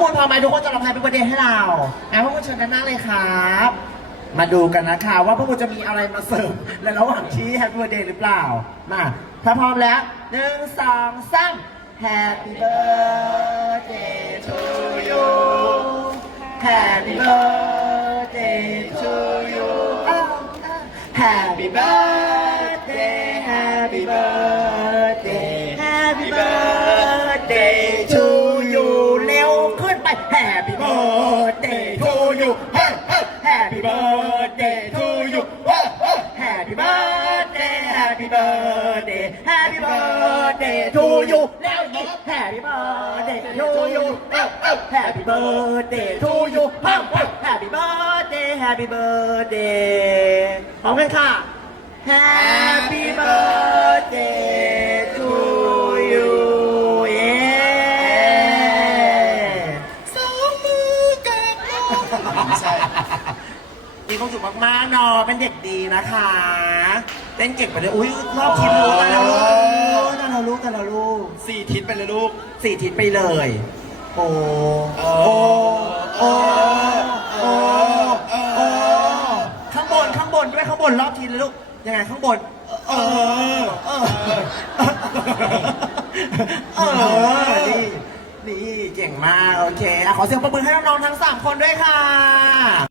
พูดพอไหมทุกคนจะรับแฮปปี้เบิร์ดเดย์ให้เราอะพวกคุณเชิญด้านหน้าเลยครับ มาดูกันนะคะว่าพวกคุณจะมีอะไรมาเสิร์ฟในระหว่างที่แฮปปี้เบิร์เดย์หรือเปล่า มาถ้าพร้อมแล้วหนึ่งสองสาม Happy birthday to you Happy birthday to you Happy birthday Happy birthday to you Happy birthday to you Happy birthday Happy birthday Happy birthday to you แล้วอีก Happy birthday to you Happy birthday to you Happy birthday Happy birthday พร้อมกันค่ะ Happy ใช่มีความสุขมากๆเนาะเป็นเด็กดีนะคะเต้นเก่งไปเลยอุ้ยรอบทีมรู้กันแล้วลูกกันแล้วลูกกันแล้วลูกสี่ทิศไปเลยลูกสี่ทิศไปเลย โอ้เอโอ้อโอ้โอ้เออโอ้ข้างบนข้างบนด้วยข้างบนรอบทีเลยลูกยังไงข้างบน เออเออเออนี่นี่เก่งมาก โอเคอะขอเสียงปรบมือให้น้องๆทั้งสามคนด้วยค่ะ